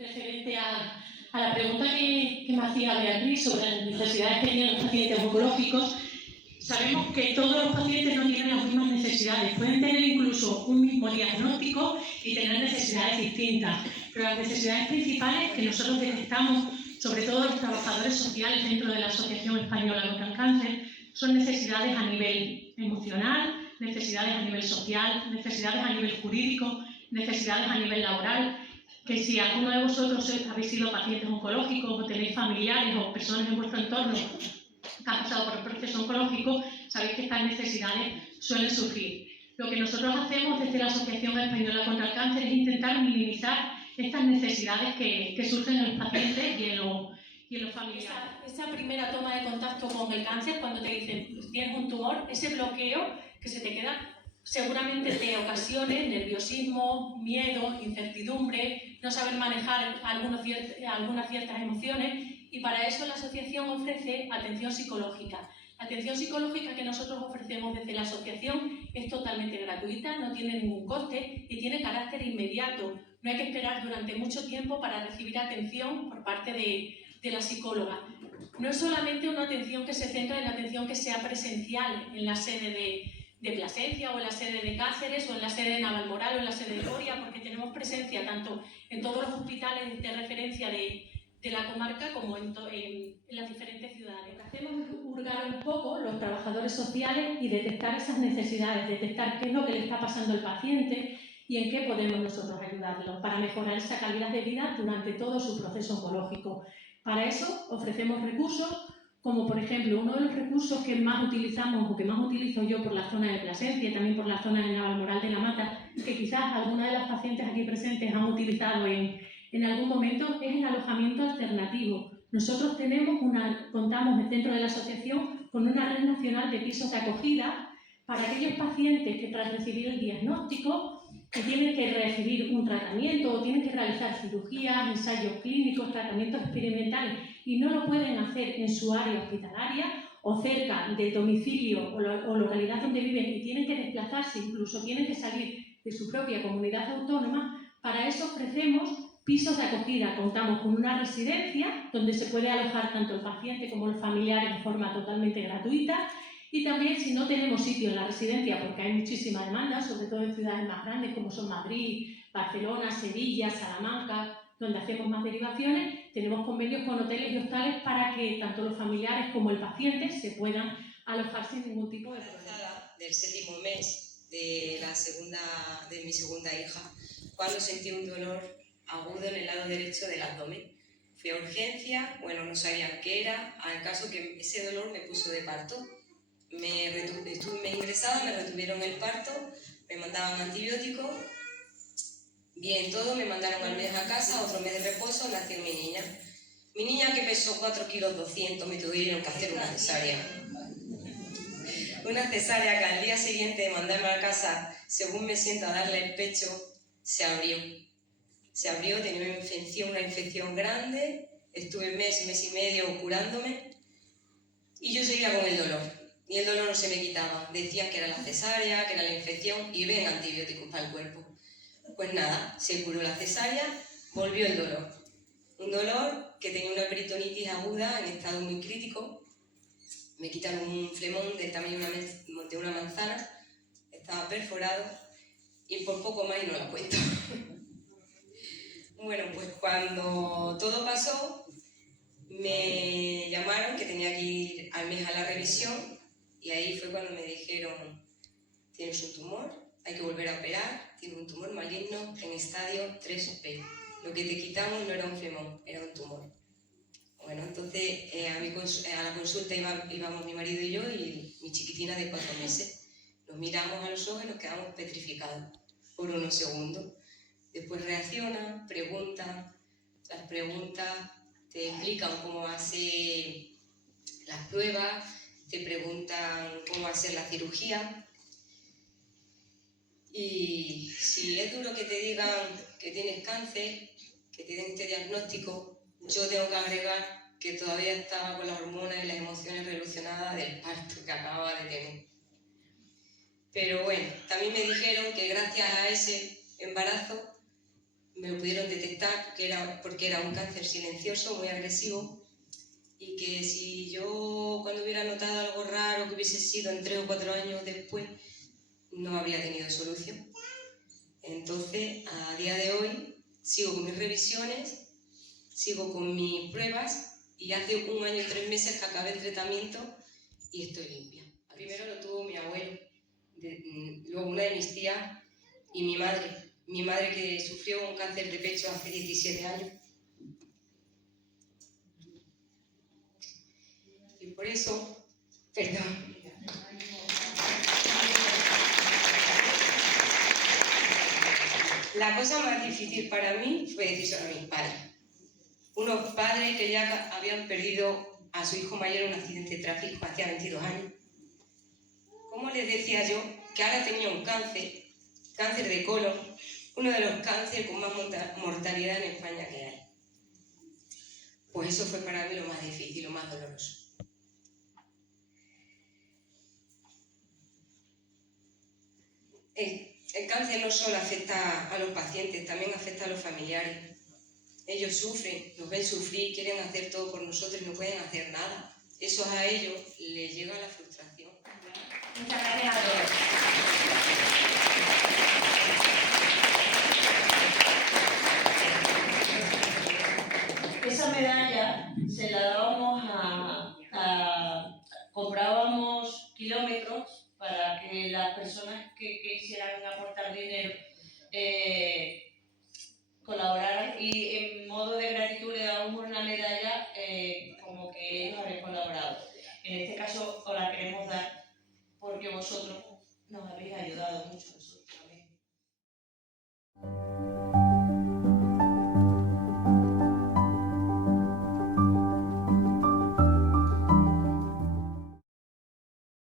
Referente a la pregunta que me hacía Beatriz sobre las necesidades que tienen los pacientes oncológicos, sabemos que todos los pacientes no tienen las mismas necesidades. Pueden tener incluso un mismo diagnóstico y tener necesidades distintas. Pero las necesidades principales que nosotros detectamos, sobre todo los trabajadores sociales dentro de la Asociación Española contra el Cáncer, son necesidades a nivel emocional, necesidades a nivel social, necesidades a nivel jurídico, necesidades a nivel laboral. Que si alguno de vosotros habéis sido pacientes oncológicos o tenéis familiares o personas en vuestro entorno que han pasado por el proceso oncológico, sabéis que estas necesidades suelen surgir. Lo que nosotros hacemos desde la Asociación Española contra el Cáncer es intentar minimizar estas necesidades que surgen en los pacientes y en los familiares. Esa primera toma de contacto con el cáncer, cuando te dicen tienes un tumor, ese bloqueo que se te queda, seguramente te ocasione nerviosismo, miedo, incertidumbre, no saber manejar algunas ciertas emociones, y para eso la asociación ofrece atención psicológica. La atención psicológica que nosotros ofrecemos desde la asociación es totalmente gratuita, no tiene ningún coste y tiene carácter inmediato. No hay que esperar durante mucho tiempo para recibir atención por parte de la psicóloga. No es solamente una atención que se centra en la atención que sea presencial en la sede de Plasencia o en la sede de Cáceres o en la sede de Navalmoral o en la sede de Coria, porque tenemos presencia tanto en todos los hospitales de referencia de la comarca como en las diferentes ciudades. Lo que hacemos es hurgar un poco los trabajadores sociales y detectar esas necesidades, detectar qué es lo que le está pasando al paciente y en qué podemos nosotros ayudarlo para mejorar esa calidad de vida durante todo su proceso oncológico. Para eso ofrecemos recursos como, por ejemplo, uno de los recursos que más utilizamos o que más utilizo yo por la zona de Plasencia y también por la zona de Navalmoral de la Mata, que quizás algunas de las pacientes aquí presentes han utilizado en algún momento, es el alojamiento alternativo. Nosotros contamos dentro de la asociación con una red nacional de pisos de acogida para aquellos pacientes que tras recibir el diagnóstico que tienen que recibir un tratamiento o tienen que realizar cirugías, ensayos clínicos, tratamientos experimentales y no lo pueden hacer en su área hospitalaria o cerca del domicilio o localidad donde viven y tienen que desplazarse, incluso tienen que salir de su propia comunidad autónoma. Para eso ofrecemos pisos de acogida. Contamos con una residencia donde se puede alojar tanto el paciente como los familiares de forma totalmente gratuita. Y también, si no tenemos sitio en la residencia, porque hay muchísima demanda, sobre todo en ciudades más grandes como son Madrid, Barcelona, Sevilla, Salamanca, donde hacemos más derivaciones, tenemos convenios con hoteles y hostales para que tanto los familiares como el paciente se puedan alojar sin ningún tipo de problema. Del 7º mes de mi segunda hija, cuando sentí un dolor agudo en el lado derecho del abdomen. Fui a urgencia, bueno, no sabían qué era, al caso que ese dolor me puso de parto. Estuve ingresada, me retuvieron el parto, me mandaban antibióticos, bien todo, me mandaron al mes a casa, otro mes de reposo, nació mi niña. Mi niña, que pesó 4 kilos 200, me tuvieron que hacer una cesárea. Una cesárea que al día siguiente de mandarme a casa, según me siento a darle el pecho, se abrió. Se abrió, tenía una infección grande, estuve mes y medio curándome y yo seguía con el dolor. Y el dolor no se me quitaba. Decían que era la cesárea, que era la infección y ven antibióticos para el cuerpo. Pues nada, se curó la cesárea, volvió el dolor. Un dolor que tenía una peritonitis aguda en estado muy crítico. Me quitaron un flemón del tamaño de una manzana, estaba perforado y por poco más y no la cuento. Bueno, pues cuando todo pasó, me llamaron que tenía que ir al mes a la revisión y ahí fue cuando me dijeron: tienes un tumor, hay que volver a operar, tienes un tumor maligno en estadio 3B. Lo que te quitamos no era un flemón, era un tumor. Bueno, entonces a la consulta íbamos mi marido y yo y mi chiquitina de 4 meses. Nos miramos a los ojos y nos quedamos petrificados por unos segundos. Después reacciona, pregunta, las preguntas te explican cómo hacer las pruebas, te preguntan cómo hacer la cirugía. Y si es duro que te digan que tienes cáncer, que te den este diagnóstico, yo tengo que agregar que todavía estaba con las hormonas y las emociones revolucionadas del parto que acababa de tener. Pero bueno, también me dijeron que gracias a ese embarazo me lo pudieron detectar porque era un cáncer silencioso, muy agresivo, y que si yo cuando hubiera notado algo raro que hubiese sido en 3 o 4 años después, no habría tenido solución. Entonces, a día de hoy, sigo con mis revisiones, sigo con mis pruebas, y hace 1 año y 3 meses que acabé el tratamiento y estoy limpia. Primero lo tuvo mi abuelo, luego una de mis tías y mi madre que sufrió un cáncer de pecho hace 17 años. Y por eso, perdón. La cosa más difícil para mí fue decírselo a mis padres. Unos padres que ya habían perdido a su hijo mayor en un accidente de tráfico hacía 22 años. ¿Cómo les decía yo que ahora tenía un cáncer de colon, uno de los cánceres con más mortalidad en España que hay? Pues eso fue para mí lo más difícil, lo más doloroso. El cáncer no solo afecta a los pacientes, también afecta a los familiares. Ellos sufren, nos ven sufrir, quieren hacer todo por nosotros y no pueden hacer nada. Eso a ellos les llega a la frustración. Muchas gracias a todos. Esa medalla se la daba